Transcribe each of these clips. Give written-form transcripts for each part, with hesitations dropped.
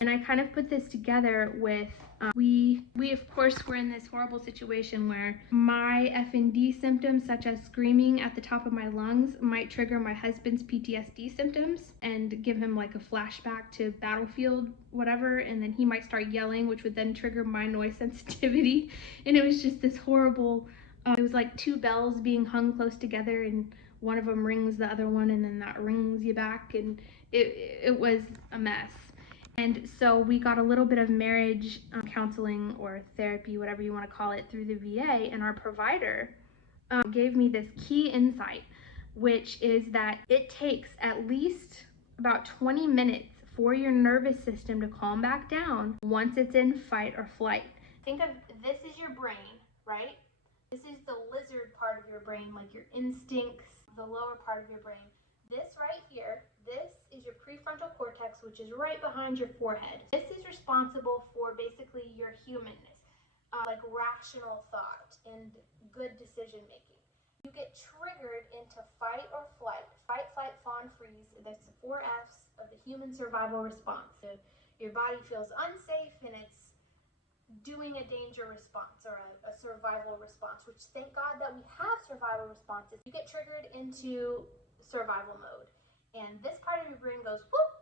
And I kind of put this together with, we of course were in this horrible situation where my FND symptoms, such as screaming at the top of my lungs, might trigger my husband's PTSD symptoms and give him like a flashback to battlefield, whatever, and then he might start yelling, which would then trigger my noise sensitivity. And it was just this horrible, it was like two bells being hung close together, and one of them rings the other one, and then that rings you back, and it was a mess. And so we got a little bit of marriage counseling or therapy, whatever you want to call it, through the VA. And our provider gave me this key insight, which is that it takes at least about 20 minutes for your nervous system to calm back down once it's in fight or flight. Think of this is your brain, right? This is the lizard part of your brain, like your instincts, the lower part of your brain. This right here, this is your prefrontal cortex, which is right behind your forehead. This is responsible for basically your humanness, like rational thought and good decision making. You get triggered into fight or flight, fight, flight, fawn, freeze. That's the 4 F's of the human survival response. So your body feels unsafe and it's doing a danger response or a survival response, which thank God that we have survival responses. You get triggered into survival mode, and this part of your brain goes whoop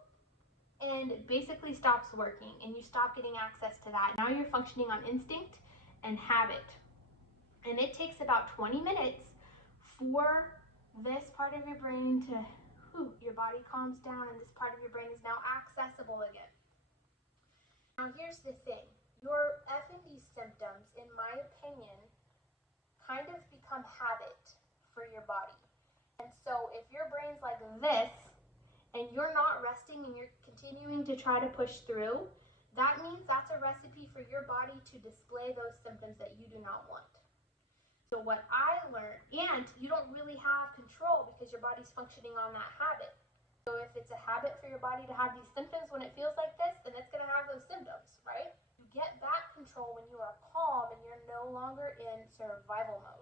and basically stops working, and you stop getting access to that. Now you're functioning on instinct and habit, and it takes about 20 minutes for this part of your brain to your body calms down, and this part of your brain is now accessible again. Now here's the thing. Your FND symptoms, in my opinion, kind of become habit for your body. And so if your brain's like this, and you're not resting and you're continuing to try to push through, that means that's a recipe for your body to display those symptoms that you do not want. So what I learned, and you don't really have control because your body's functioning on that habit. So if it's a habit for your body to have these symptoms when it feels like this, then it's going to have those symptoms, right? You get back control when you are calm and you're no longer in survival mode.